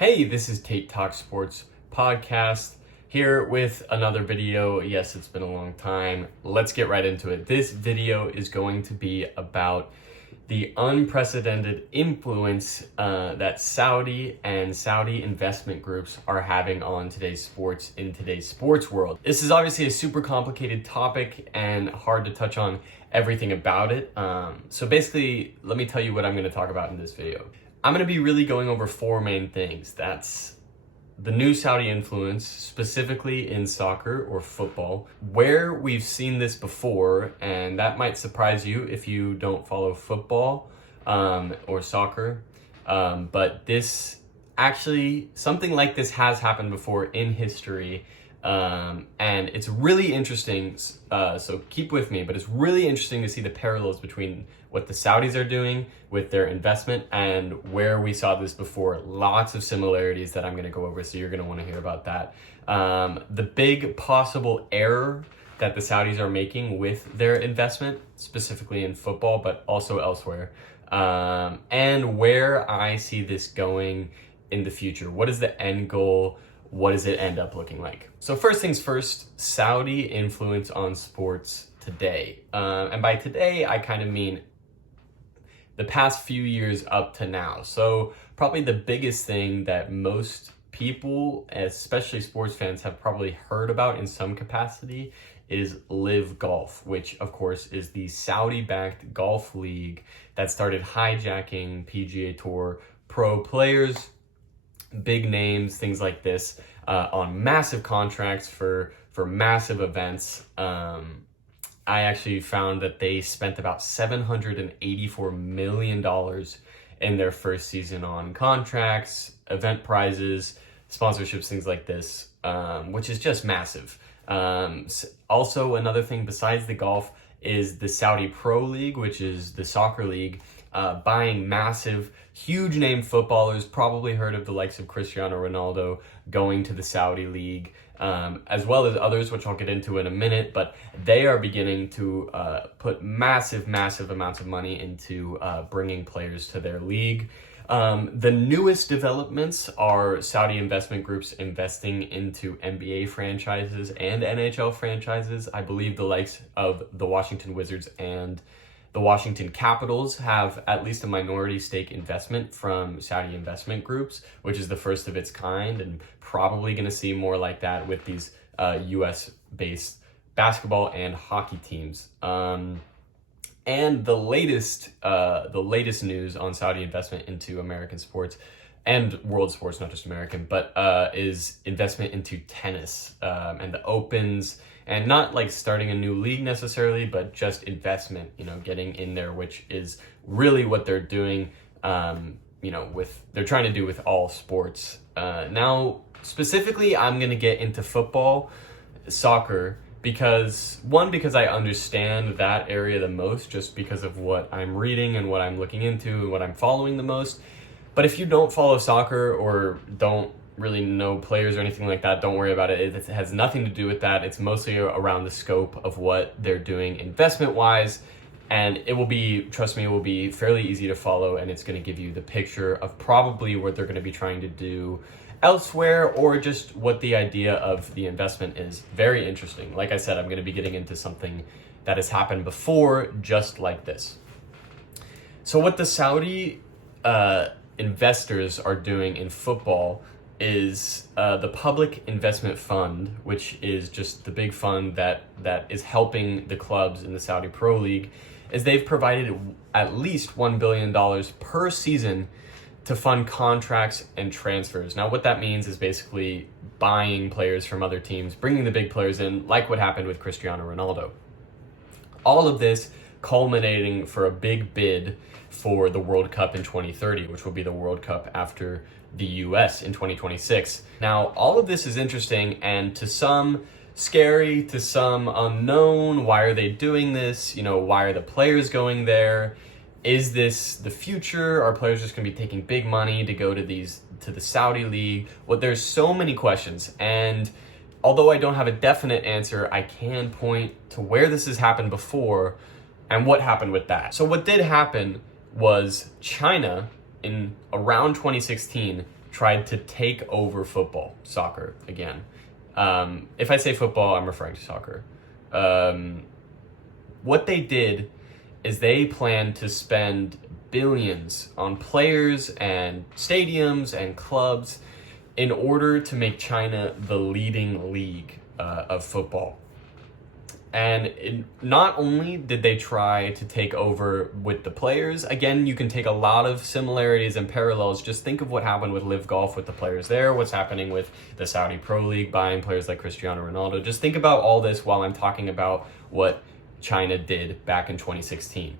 Hey, this is Tate Talk Sports Podcast here with another video. Yes, it's been a long time. Let's get right into it. This video is going to be about the unprecedented influence that Saudi and Saudi investment groups are having on today's sports in today's sports world. This is obviously a super complicated topic and hard to touch on everything about it. So basically, let me tell you what I'm going to talk about in this video. I'm going to be really going over four main things. That's the new Saudi influence, specifically in soccer or football, where we've seen this before, and that might surprise you if you don't follow football or soccer. But this actually, something like this has happened before in history. And it's really interesting, so keep with me, but it's really interesting to see the parallels between what the Saudis are doing with their investment and where we saw this before. Lots of similarities that I'm going to go over, so you're going to want to hear about that. The big possible error that the Saudis are making with their investment, specifically in football, but also elsewhere, and where I see this going in the future. What is the end goal? What does it end up looking like? So first things first, Saudi influence on sports today. And by today, I kind of mean the past few years up to now. So probably the biggest thing that most people, especially sports fans, have probably heard about in some capacity is Live Golf, which of course is the Saudi-backed golf league that started hijacking PGA Tour pro players, big names, things like this, on massive contracts for massive events. I actually found that they spent about $784 million in their first season on contracts, event prizes, sponsorships, things like this, which is just massive. Also, another thing besides the golf is the Saudi Pro League, which is the soccer league, buying massive, huge name footballers, probably heard of the likes of Cristiano Ronaldo, going to the Saudi league, as well as others, which I'll get into in a minute, but they are beginning to put massive amounts of money into bringing players to their league. The newest developments are Saudi investment groups investing into NBA franchises and NHL franchises. I believe the likes of the Washington Wizards and the Washington Capitals have at least a minority stake investment from Saudi investment groups, which is the first of its kind, and probably going to see more like that with these US-based basketball and hockey teams. And the latest news on Saudi investment into American sports and world sports, not just American, but is investment into tennis and the Opens, and not like starting a new league necessarily, but just investment, getting in there, which is really what they're doing, they're trying to do with all sports. Now, specifically, I'm going to get into football, soccer, because I understand that area the most, just because of what I'm reading and what I'm looking into and what I'm following the most. But if you don't follow soccer or don't really know players or anything like that, don't worry about it. It has nothing to do with that. It's mostly around the scope of what they're doing investment-wise, and trust me, it will be fairly easy to follow, and it's going to give you the picture of probably what they're going to be trying to do elsewhere, or just what the idea of the investment is. Very interesting. Like I said, I'm going to be getting into something that has happened before, just like this. So what the Saudi investors are doing in football is the Public Investment Fund, which is just the big fund that is helping the clubs in the Saudi Pro League, is they've provided at least $1 billion per season to fund contracts and transfers. Now, what that means is basically buying players from other teams, bringing the big players in, like what happened with Cristiano Ronaldo. All of this culminating for a big bid for the World Cup in 2030, which will be the World Cup after the US in 2026. Now, all of this is interesting and to some scary, to some unknown. Why are they doing this? Why are the players going there? Is this the future? Are players just going to be taking big money to go to the Saudi league? Well, there's so many questions, and although I don't have a definite answer, I can point to where this has happened before and what happened with that. So what did happen was China in around 2016 tried to take over football, soccer again. If I say football, I'm referring to soccer. What they did is they planned to spend billions on players and stadiums and clubs in order to make China the leading league of football. And not only did they try to take over with the players, again, you can take a lot of similarities and parallels. Just think of what happened with Live Golf with the players there, what's happening with the Saudi Pro League buying players like Cristiano Ronaldo. Just think about all this while I'm talking about what China did back in 2016.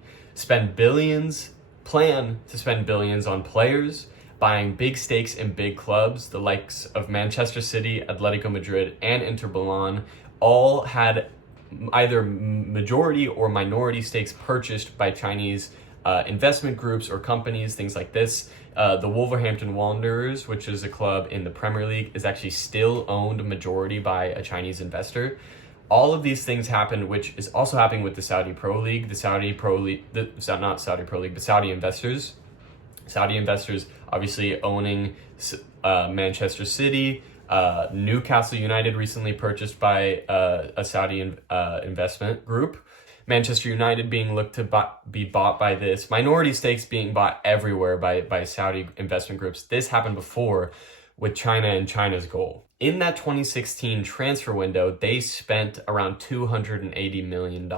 Plan to spend billions on players, buying big stakes in big clubs. The likes of Manchester City, Atletico Madrid, and Inter Milan all had either majority or minority stakes purchased by Chinese investment groups or companies, things like this. The Wolverhampton Wanderers, which is a club in the Premier League, is actually still owned majority by a Chinese investor. All of these things happened, which is also happening with the Saudi Pro League, the Saudi investors. Saudi investors obviously owning Manchester City, Newcastle United recently purchased by a Saudi investment group. Manchester United being looked to be bought by this. Minority stakes being bought everywhere by Saudi investment groups. This happened before with China and China's goal. In that 2016 transfer window, they spent around $280 million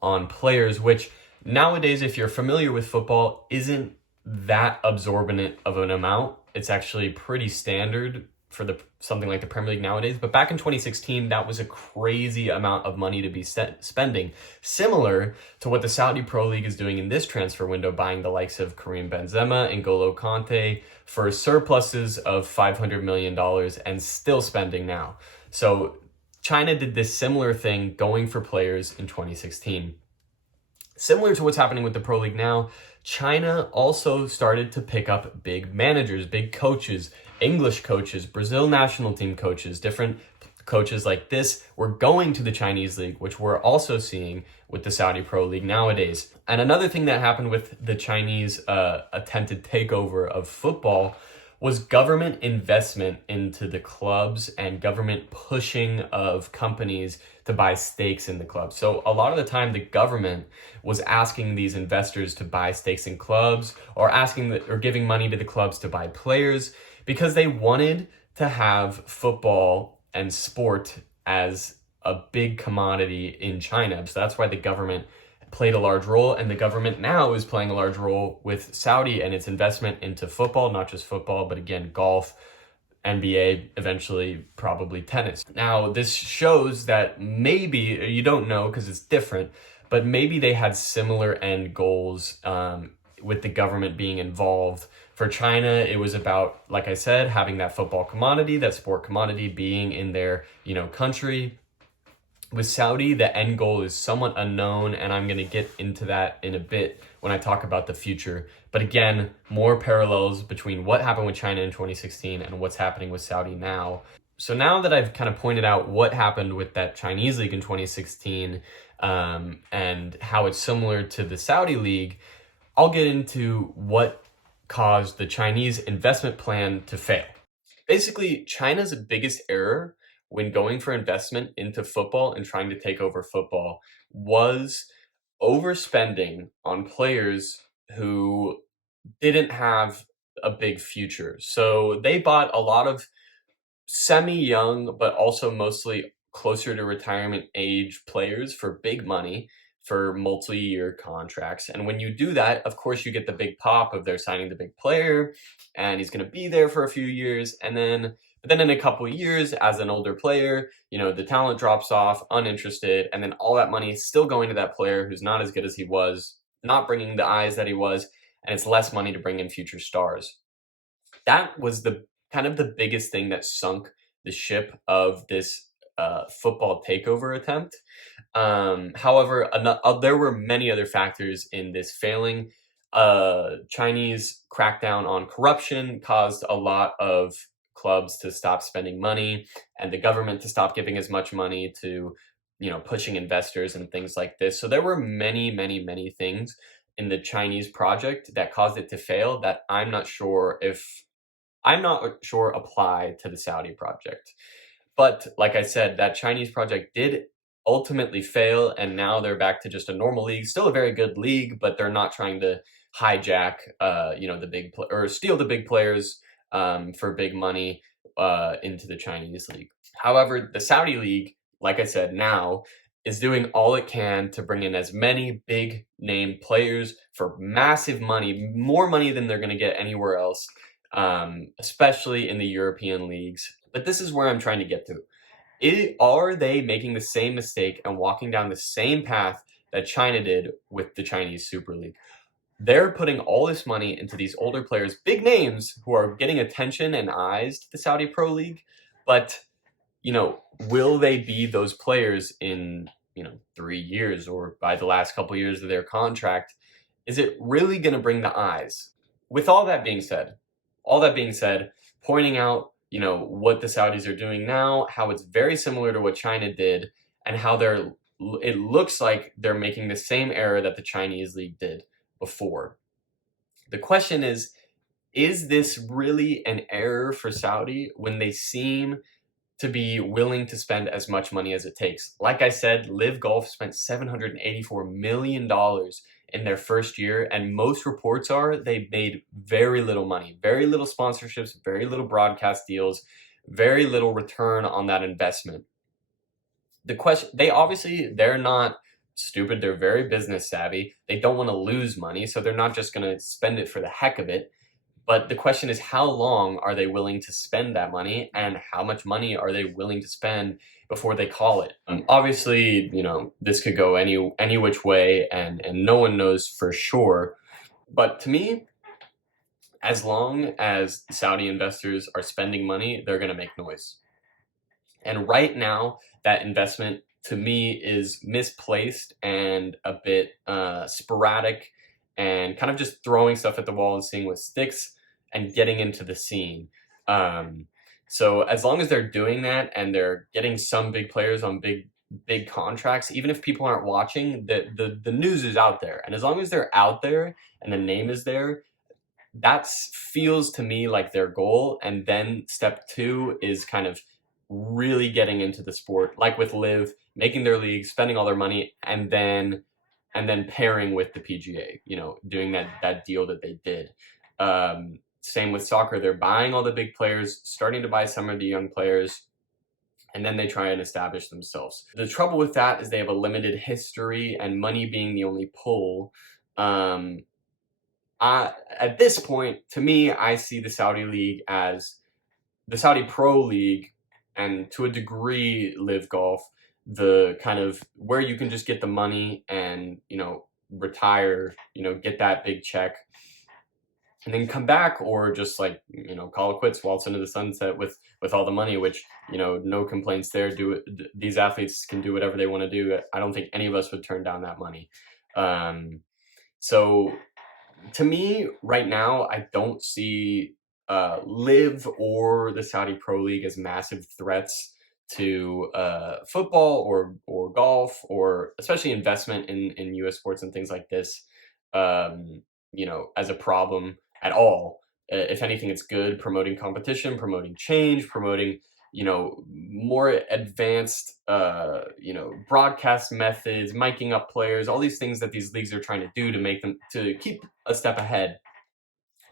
on players, which nowadays, if you're familiar with football, isn't that absorbent of an amount. It's actually pretty standard for something like the Premier League nowadays. But back in 2016, that was a crazy amount of money to be spending. Similar to what the Saudi Pro League is doing in this transfer window, buying the likes of Karim Benzema and N'Golo Kante for surpluses of $500 million and still spending now. So China did this similar thing going for players in 2016. Similar to what's happening with the Pro League now, China also started to pick up big managers, big coaches, English coaches, Brazil national team coaches, different coaches like this were going to the Chinese league, which we're also seeing with the Saudi Pro League nowadays. And another thing that happened with the Chinese attempted takeover of football was government investment into the clubs and government pushing of companies to buy stakes in the clubs. So a lot of the time, the government was asking these investors to buy stakes in clubs or giving money to the clubs to buy players because they wanted to have football and sport as a big commodity in China. So that's why the government played a large role, and the government now is playing a large role with Saudi and its investment into football, not just football, but again, golf, NBA, eventually probably tennis. Now, this shows that maybe, you don't know because it's different, but maybe they had similar end goals with the government being involved. For China, it was about, like I said, having that football commodity, that sport commodity being in their, country. With Saudi, the end goal is somewhat unknown, and I'm going to get into that in a bit when I talk about the future. But again, more parallels between what happened with China in 2016 and what's happening with Saudi now. So now that I've kind of pointed out what happened with that Chinese league in 2016 and how it's similar to the Saudi league, I'll get into what caused the Chinese investment plan to fail. Basically, China's biggest error when going for investment into football and trying to take over football was overspending on players who didn't have a big future. So they bought a lot of semi-young, but also mostly closer to retirement age players for big money for multi-year contracts. And when you do that, of course, you get the big pop of they're signing the big player and he's going to be there for a few years. But then in a couple of years, as an older player, the talent drops off, uninterested, and then all that money is still going to that player who's not as good as he was, not bringing the eyes that he was, and it's less money to bring in future stars. That was the kind of the biggest thing that sunk the ship of this football takeover attempt. However, there were many other factors in this failing. Chinese crackdown on corruption caused a lot of clubs to stop spending money and the government to stop giving as much money to, pushing investors and things like this. So there were many, many, many things in the Chinese project that caused it to fail that I'm not sure if I'm not sure apply to the Saudi project. But like I said, that Chinese project did ultimately fail, and now they're back to just a normal league. Still a very good league, but they're not trying to hijack, the or steal the big players for big money into the Chinese league. However, the Saudi league, like I said, now is doing all it can to bring in as many big name players for massive money, more money than they're going to get anywhere else, especially in the European leagues. But this is where I'm trying to get to. Are they making the same mistake and walking down the same path that China did with the Chinese Super League? They're putting all this money into these older players, big names who are getting attention and eyes to the Saudi Pro League, but will they be those players in 3 years or by the last couple years of their contract? Is it really going to bring the eyes? With all that being said, pointing out what the Saudis are doing now, how it's very similar to what China did, and how it looks like they're making the same error that the Chinese league did before. The question is this really an error for Saudi when they seem to be willing to spend as much money as it takes? Like I said, Live Golf spent $784 million in their first year, and most reports are they made very little money, very little sponsorships, very little broadcast deals, very little return on that investment. The question, they're not stupid, they're very business savvy. They don't want to lose money, so they're not just going to spend it for the heck of it. But the question is, how long are they willing to spend that money, and how much money are they willing to spend before they call it? Obviously, this could go any which way, and no one knows for sure. But to me, as long as Saudi investors are spending money, they're going to make noise. And right now, that investment to me is misplaced and a bit sporadic, and kind of just throwing stuff at the wall and seeing what sticks and getting into the scene. So as long as they're doing that and they're getting some big players on big contracts, even if people aren't watching, the news is out there. And as long as they're out there and the name is there, that feels to me like their goal. And then step two is kind of really getting into the sport, like with Live, making their league, spending all their money, and then pairing with the PGA, doing that deal that they did. Same with soccer. They're buying all the big players, starting to buy some of the young players, and then they try and establish themselves. The trouble with that is they have a limited history, and money being the only pull. At this point, to me, I see the Saudi League as the Saudi Pro League, and to a degree, Live Golf, the kind of where you can just get the money and retire, get that big check, and then come back, or just call it quits, waltz into the sunset with all the money, which no complaints there. These athletes can do whatever they want to do. I don't think any of us would turn down that money. So to me right now, I don't see Live or the Saudi Pro League as massive threats to football or golf, or especially investment in US sports and things like this, as a problem at all. If anything, it's good, promoting competition, promoting change, promoting more advanced broadcast methods, miking up players, all these things that these leagues are trying to do to make them to keep a step ahead.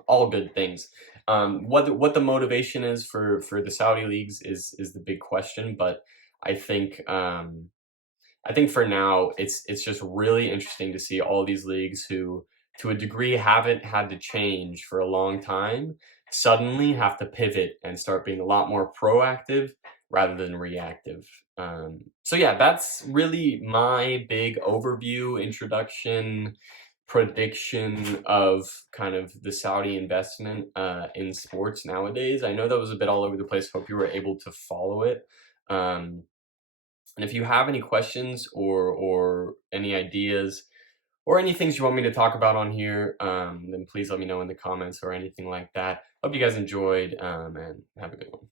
All good things. What the motivation is for the Saudi leagues is the big question, but I think for now it's just really interesting to see all these leagues who to a degree haven't had to change for a long time suddenly have to pivot and start being a lot more proactive rather than reactive. So yeah, that's really my big overview, introduction, prediction of kind of the Saudi investment in sports nowadays. I know that was a bit all over the place. Hope you were able to follow it. And if you have any questions or any ideas or any things you want me to talk about on here, then please let me know in the comments or anything like that. Hope you guys enjoyed, and have a good one.